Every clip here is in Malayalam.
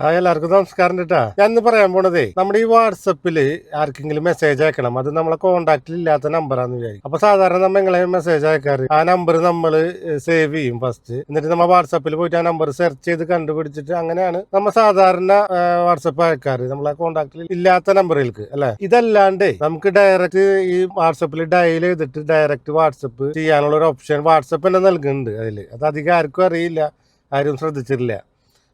ആ എല്ലാവർക്കും നമസ്കാരം കേട്ടാ ഞാൻ പറയാൻ പോണതേ നമ്മുടെ ഈ വാട്സപ്പിൽ ആർക്കെങ്കിലും മെസ്സേജ് അയക്കണം. അത് നമ്മളെ കോണ്ടാക്റ്റിൽ ഇല്ലാത്ത നമ്പറാന്ന് വിചാരിക്കും. അപ്പൊ സാധാരണ നമ്മൾ എങ്ങനെ മെസ്സേജ് അയക്കാറ്? ആ നമ്പർ നമ്മൾ സേവ് ചെയ്യും ഫസ്റ്റ് എന്നിട്ട് നമ്മൾ വാട്സപ്പിൽ പോയിട്ട് ആ നമ്പർ സെർച്ച് ചെയ്ത് കണ്ടുപിടിച്ചിട്ട് അങ്ങനെയാണ് നമ്മൾ സാധാരണ വാട്സപ്പ് അയക്കാറ്. നമ്മളെ കോണ്ടാക്റ്റിൽ ഇല്ലാത്ത നമ്പറുകൾക്ക് അല്ലെ? ഇതല്ലാണ്ട് നമുക്ക് ഡയറക്റ്റ് ഈ വാട്സപ്പിൽ ഡയൽ ചെയ്തിട്ട് ഡയറക്റ്റ് വാട്സപ്പ് ചെയ്യാനുള്ള ഒരു ഓപ്ഷൻ വാട്സപ്പ് തന്നെ നൽകുന്നുണ്ട് അതിൽ അത് അധികം ആർക്കും അറിയില്ല. ആരും ശ്രദ്ധിച്ചിട്ടില്ല.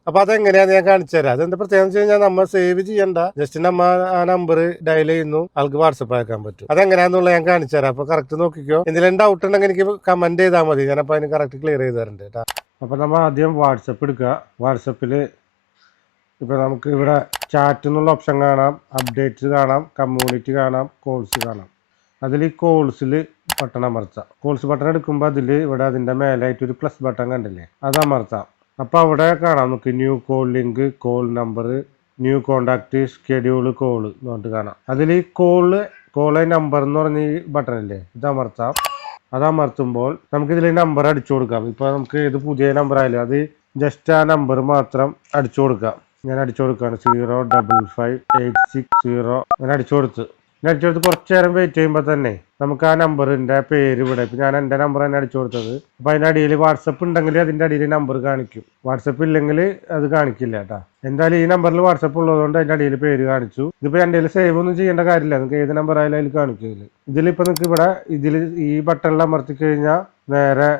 അപ്പൊ അതെങ്ങനെയാന്ന് ഞാൻ കാണിച്ചു തരാം. അതെന്താ പ്രത്യേകം വെച്ച് കഴിഞ്ഞാൽ നമ്മൾ സേവ് ചെയ്യണ്ട. ജസ്റ്റ് നമ്മ ആ നമ്പർ ഡയൽ ചെയ്യുന്നു. ആൾക്ക് വാട്സപ്പ് ആക്കാൻ പറ്റും. അതെങ്ങനെയാന്നുള്ള ഞാൻ കാണിച്ചു തരാം. അപ്പൊ കറക്റ്റ് നോക്കിക്കോ. എന്തെങ്കിലും ഡൗട്ട് ഉണ്ടെങ്കിൽ എനിക്ക് കമന്റ് ചെയ്താൽ മതി. ഞാനപ്പോ അതിന് കറക്റ്റ് ക്ലിയർ ചെയ്ത് തരുന്നുണ്ട് കേട്ടോ. അപ്പൊ നമ്മൾ ആദ്യം വാട്സപ്പ് എടുക്കുക. വാട്സപ്പിൽ ഇപ്പൊ നമുക്ക് ഇവിടെ ചാറ്റ് എന്നുള്ള ഓപ്ഷൻ കാണാം. അപ്ഡേറ്റ്സ് കാണാം. കമ്മ്യൂണിറ്റി കാണാം. കോൾസ് കാണാം. അതിൽ ഈ കോൾസിൽ ബട്ടൺ അമർത്താം. കോൾസ് ബട്ടൺ എടുക്കുമ്പോൾ അതിൽ ഇവിടെ അതിന്റെ മേലായിട്ട് ഒരു പ്ലസ് ബട്ടൺ കണ്ടില്ലേ? അത് അമർത്താം. അപ്പോൾ അവിടെ കാണാം നമുക്ക് new call link call number new contact schedule call എന്ന് പറഞ്ഞിട്ട് കാണാം. അതിൽ ഈ കോൾ കോൾ നമ്പർ എന്ന് പറഞ്ഞ ഈ ബട്ടൺ ഇല്ലേ ഇത് അമർത്താം. അത് അമർത്തുമ്പോൾ നമുക്ക് ഇതിൽ നമ്പർ അടിച്ചു കൊടുക്കാം. ഇപ്പോൾ നമുക്ക് ഏത് പുതിയ നമ്പർ ആയാലും അത് ജസ്റ്റ് ആ നമ്പർ മാത്രം അടിച്ചു കൊടുക്കാം. ഞാൻ അടിച്ചു കൊടുക്കുകയാണ് zero double five eight six zero ഞാൻ അടിച്ചു കൊടുത്ത്. ഞാൻ അടിച്ചു കൊടുത്ത് കുറച്ച് നേരം വെയിറ്റ് ചെയ്യുമ്പോൾ തന്നെ നമുക്ക് ആ നമ്പറിന്റെ പേര് ഇവിടെ. ഇപ്പം ഞാൻ എന്റെ നമ്പർ തന്നെ അടിച്ചു കൊടുത്തത്. അപ്പം അതിന്റെ അടിയിൽ വാട്സപ്പ് ഉണ്ടെങ്കിൽ അതിന്റെ അടിയിൽ നമ്പർ കാണിക്കും. വാട്സപ്പ് ഇല്ലെങ്കിൽ അത് കാണിക്കില്ല കേട്ടോ. എന്തായാലും ഈ നമ്പറിൽ വാട്സപ്പ് ഉള്ളതുകൊണ്ട് അതിന്റെ അടിയിൽ പേര് കാണിച്ചു. ഇതിപ്പോൾ എന്റെ കയ്യിൽ സേവ് ഒന്നും ചെയ്യേണ്ട കാര്യമില്ല. നിങ്ങൾക്ക് ഏത് നമ്പർ ആയാലും അതിൽ കാണിക്കും ഇതിൽ ഇതിലിപ്പോൾ നിങ്ങൾക്ക് ഇവിടെ ഇതിൽ ഈ ബട്ടണിൽ അമർത്തി കഴിഞ്ഞാൽ നേരെ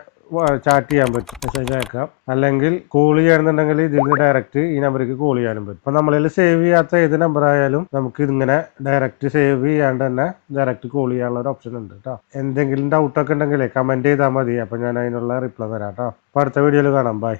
ചാറ്റ് ചെയ്യാൻ പറ്റും. മെസ്സേജ് അയക്കാം. അല്ലെങ്കിൽ കോൾ ചെയ്യണമെന്നുണ്ടെങ്കിൽ ഇതിൽ നിന്ന് ഡയറക്റ്റ് ഈ നമ്പറിലേക്ക് കോൾ ചെയ്യാനും പറ്റും. അപ്പം നമ്മളിൽ സേവ് ചെയ്യാത്ത ഏത് നമ്പർ ആയാലും നമുക്ക് ഇതിങ്ങനെ ഡയറക്റ്റ് സേവ് ചെയ്യാണ്ട് തന്നെ ഡയറക്റ്റ് കോൾ ചെയ്യാനുള്ള ഒരു ഓപ്ഷൻ ഉണ്ട് കേട്ടോ എന്തെങ്കിലും ഡൗട്ടൊക്കെ ഉണ്ടെങ്കിൽ കമന്റ് ചെയ്താൽ മതി. അപ്പം ഞാൻ അതിനുള്ള റിപ്ലൈ തരാം കേട്ടോ അപ്പം അടുത്ത വീഡിയോയിൽ കാണാം. ബൈ